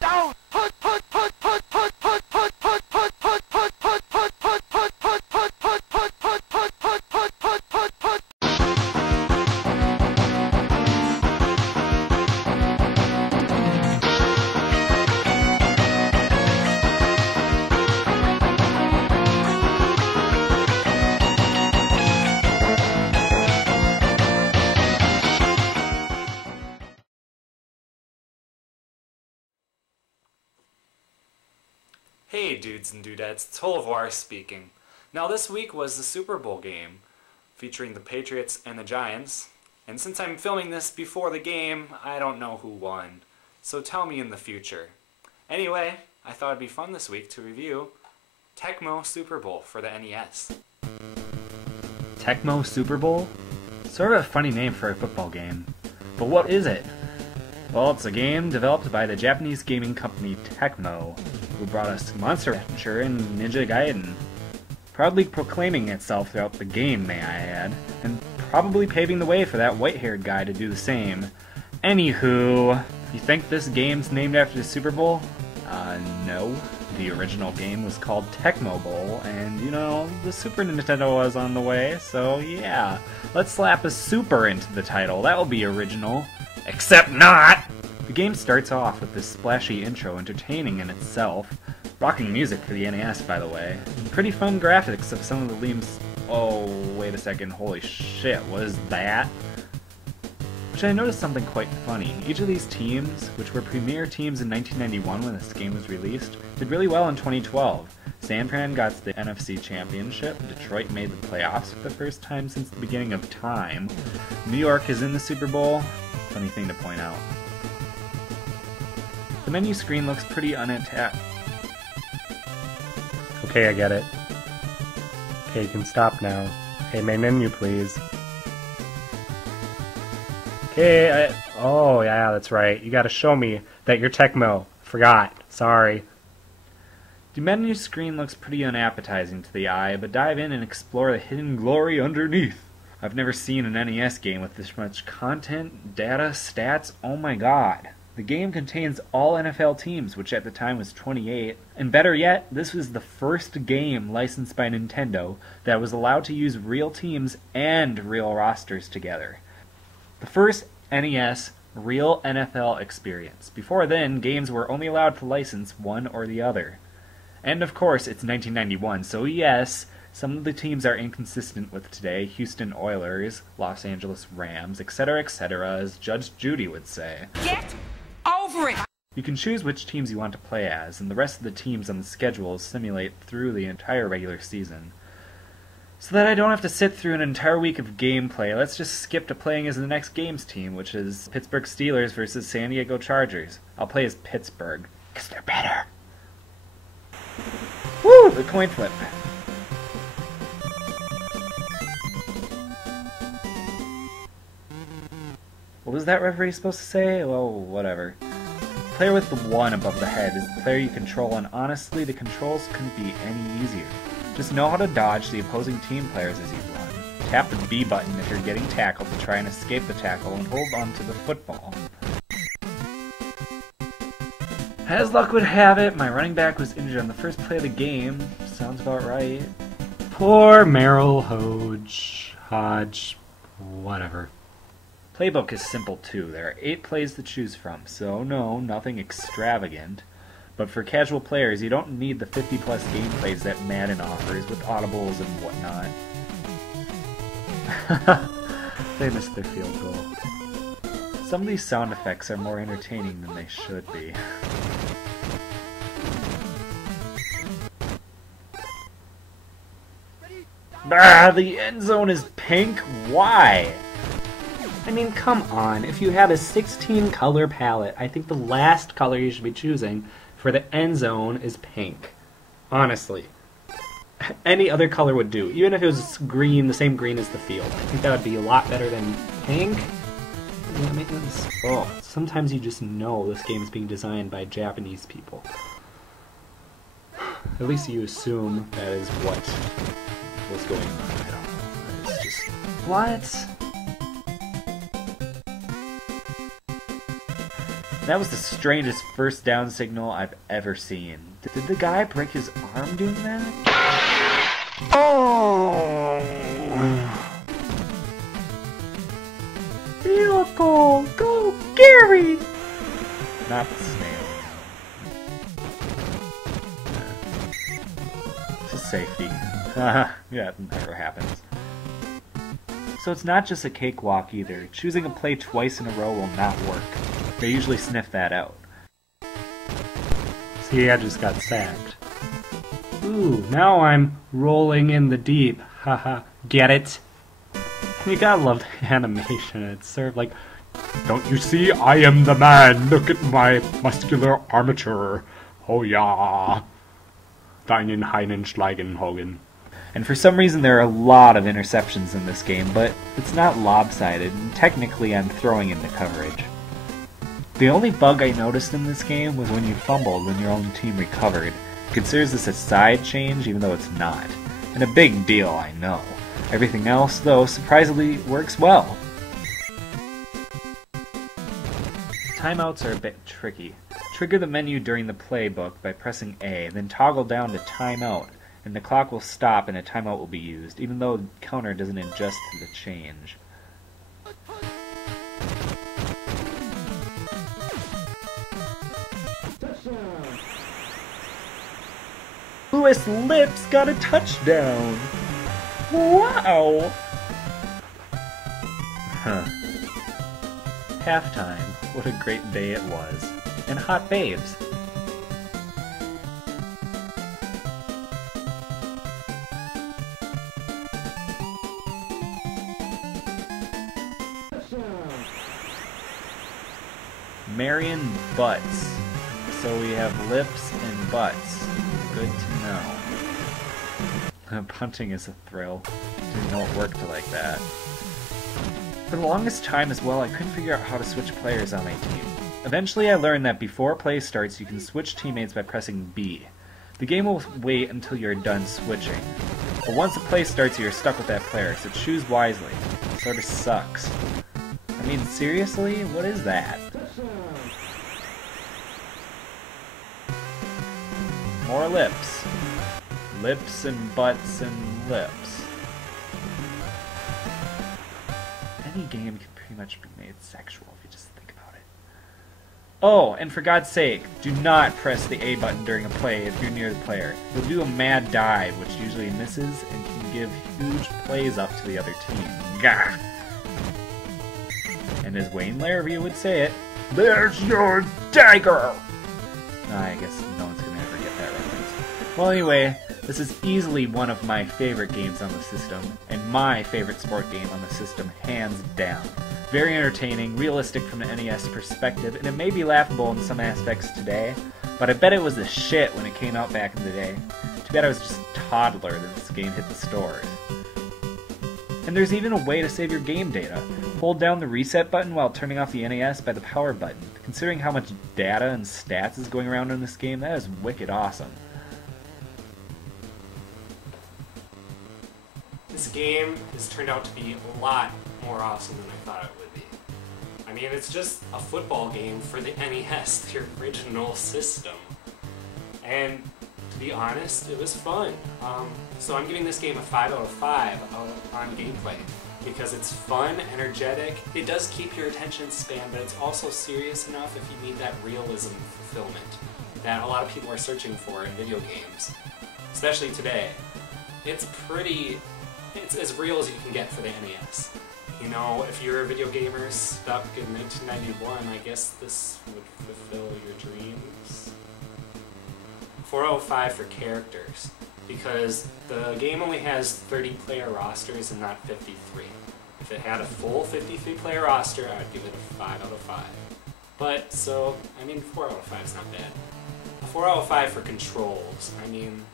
down. Hey dudes and dudettes, it's Holavoir speaking. Now this week was the Super Bowl game, featuring the Patriots and the Giants, and since I'm filming this before the game, I don't know who won, so tell me in the future. Anyway, I thought it'd be fun this week to review TECMO Super Bowl for the NES. TECMO Super Bowl? Sort of a funny name for a football game. But what is it? Well, it's a game developed by the Japanese gaming company TECMO, who brought us Monster Rancher and Ninja Gaiden, proudly proclaiming itself throughout the game, may I add, and probably paving the way for that white-haired guy to do the same. Anywho, you think this game's named after the Super Bowl? No. The original game was called TECMO Bowl, and, you know, the Super Nintendo was on the way, so yeah. Let's slap a Super into the title, that'll be original. Except not! The game starts off with this splashy intro, entertaining in itself. Rocking music for the NES, by the way. And pretty fun graphics of some of the leaves. Oh, wait a second, holy shit, what is that? Which I noticed something quite funny. Each of these teams, which were premier teams in 1991 when this game was released, did really well in 2012. San Fran got the NFC Championship, Detroit made the playoffs for the first time since the beginning of time, New York is in the Super Bowl. Funny thing to point out. The menu screen looks pretty unattached. Okay, I get it. Okay, you can stop now. Okay, main menu, please. Okay, oh yeah, that's right. You gotta show me that you're TECMO. Forgot. Sorry. The menu screen looks pretty unappetizing to the eye, but dive in and explore the hidden glory underneath. I've never seen an NES game with this much content, data, stats, oh my god. The game contains all NFL teams, which at the time was 28, and better yet, this was the first game licensed by Nintendo that was allowed to use real teams and real rosters together. The first NES real NFL experience. Before then, games were only allowed to license one or the other. And of course, it's 1991, so yes, some of the teams are inconsistent with today, Houston Oilers, Los Angeles Rams, etc., as Judge Judy would say. Get over it! You can choose which teams you want to play as, and the rest of the teams on the schedule simulate through the entire regular season. So that I don't have to sit through an entire week of gameplay, let's just skip to playing as the next game's team, which is Pittsburgh Steelers versus San Diego Chargers. I'll play as Pittsburgh, because they're better. Woo! The coin flip. What was that referee supposed to say? Well, whatever. The player with the 1 above the head is the player you control, and honestly, the controls couldn't be any easier. Just know how to dodge the opposing team players as you run. Tap the B button if you're getting tackled to try and escape the tackle, and hold on to the football. As luck would have it, my running back was injured on the first play of the game. Sounds about right. Poor Merrill Hodge, whatever. Playbook is simple too. There are 8 plays to choose from, so no, nothing extravagant. But for casual players, you don't need the 50-plus gameplays that Madden offers with audibles and whatnot. They missed their field goal. Some of these sound effects are more entertaining than they should be. Ah, the end zone is pink? Why? I mean, come on. If you have a 16-color palette, I think the last color you should be choosing for the end zone is pink. Honestly. Any other color would do. Even if it was green, the same green as the field. I think that would be a lot better than pink. Oh, sometimes you just know this game is being designed by Japanese people. At least you assume that is what was going on. I don't know. It's just... What? That was the strangest first down signal I've ever seen. Did the guy break his arm doing that? Oh! Field goal! Go, Gary! Not the snail. It's a safety. Yeah, that never happens. So it's not just a cakewalk either. Choosing a play twice in a row will not work. They usually sniff that out. See, I just got sacked. Ooh, now I'm rolling in the deep. Haha, get it? You gotta love the animation. It's sort of like, don't you see? I am the man. Look at my muscular armature. Oh yeah. Deinen Heinen Schleigen Hogan. And for some reason there are a lot of interceptions in this game, but it's not lopsided, and technically I'm throwing into coverage. The only bug I noticed in this game was when you fumbled when your own team recovered. It considers this a side change even though it's not. And a big deal, I know. Everything else, though, surprisingly works well. Timeouts are a bit tricky. Trigger the menu during the playbook by pressing A, then toggle down to timeout, and the clock will stop and a timeout will be used, even though the counter doesn't adjust to the change. Louis Lips got a touchdown! Wow! Huh. Halftime. What a great day it was. And hot babes. Marion Butts. So we have lips and butts. Good to know. Punting is a thrill. Didn't know it worked like that. For the longest time as well, I couldn't figure out how to switch players on my team. Eventually I learned that before play starts, you can switch teammates by pressing B. The game will wait until you're done switching. But once the play starts, you're stuck with that player, so choose wisely. It sorta sucks. I mean, seriously? What is that? More lips. Lips and butts and lips. Any game can pretty much be made sexual if you just think about it. Oh, and for God's sake, do not press the A button during a play if you're near the player. You'll do a mad dive, which usually misses and can give huge plays up to the other team. Gah! And as Wayne Larrabee would say it, there's your dagger! I guess no one's gonna ever get that reference. Well, anyway, this is easily one of my favorite games on the system, and my favorite sport game on the system, hands down. Very entertaining, realistic from an NES perspective, and it may be laughable in some aspects today, but I bet it was the shit when it came out back in the day. Too bad I was just a toddler that this game hit the stores. And there's even a way to save your game data. Hold down the reset button while turning off the NES by the power button. Considering how much data and stats is going around in this game, that is wicked awesome. This game has turned out to be a lot more awesome than I thought it would be. I mean, it's just a football game for the NES, the original system. And to be honest, it was fun. So I'm giving this game a 5 out of 5 on gameplay. Because it's fun, energetic, it does keep your attention span, but it's also serious enough if you need that realism fulfillment that a lot of people are searching for in video games. Especially today. It's as real as you can get for the NES. You know, if you're a video gamer stuck in 1991, I guess this would fulfill your dreams. 4 out of 5 for characters, because the game only has 30 player rosters and not 53. If it had a full 53 player roster, I'd give it a 5 out of 5. But, so, I mean, 4 out of 5 is not bad. A 4 out of 5 for controls. I mean,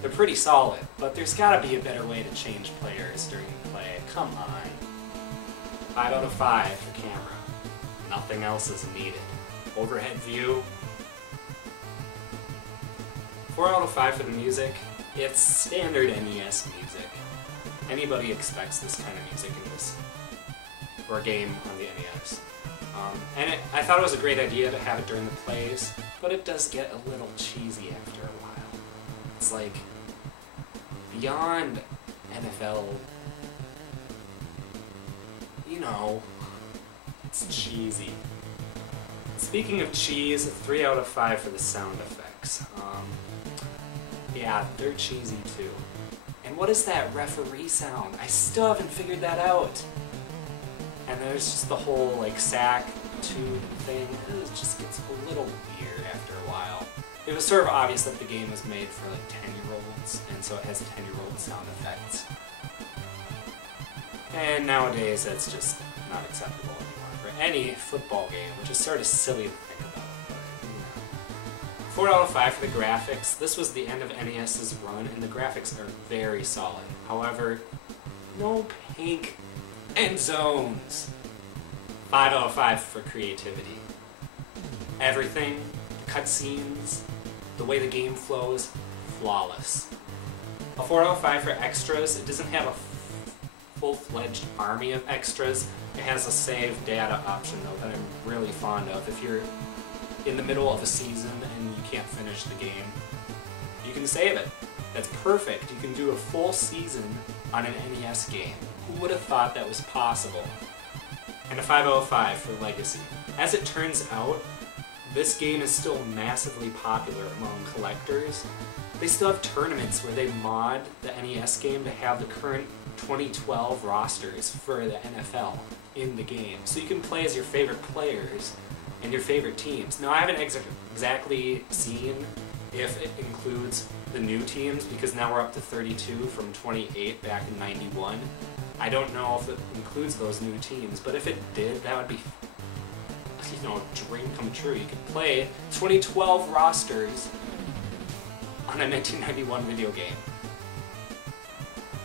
they're pretty solid, but there's gotta be a better way to change players during play. Come on. 5 out of 5 for camera. Nothing else is needed. Overhead view. 4 out of 5 for the music. It's standard NES music. Anybody expects this kind of music in this, for a game on the NES. I thought it was a great idea to have it during the plays, but it does get a little cheesy after a while. It's like, beyond NFL, you know, it's cheesy. Speaking of cheese, 3 out of 5 for the sound effects. Yeah, they're cheesy too. And what is that referee sound? I still haven't figured that out. And there's just the whole like sack tube thing. It just gets a little weird after a while. It was sort of obvious that the game was made for like 10-year-olds, and so it has 10-year-old sound effects. And nowadays that's just not acceptable anymore for any football game, which is sort of silly to think about. But, 4 out of 5 for the graphics. This was the end of NES's run, and the graphics are very solid. However, no pink end zones. 5 out of 5 for creativity. Everything, cutscenes, the way the game flows, flawless. A 4 out of 5 for extras. It doesn't have a full-fledged army of extras. It has a save data option though that I'm really fond of. If you're in the middle of a season and you can't finish the game, you can save it. That's perfect. You can do a full season on an NES game. Who would have thought that was possible? And a 5 out of 5 for Legacy. As it turns out, this game is still massively popular among collectors. They still have tournaments where they mod the NES game to have the current 2012 rosters for the NFL in the game. So you can play as your favorite players and your favorite teams. Now I haven't exactly seen if it includes the new teams, because now we're up to 32 from 28 back in 91. I don't know if it includes those new teams, but if it did, that would be, you know, a dream come true. You could play 2012 rosters on a 1991 video game.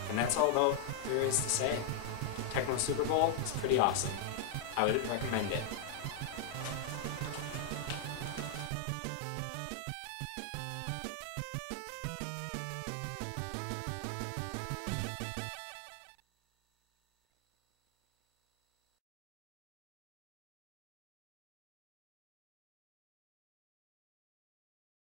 And that's all there is to say. TECMO Super Bowl is pretty awesome. I would recommend it.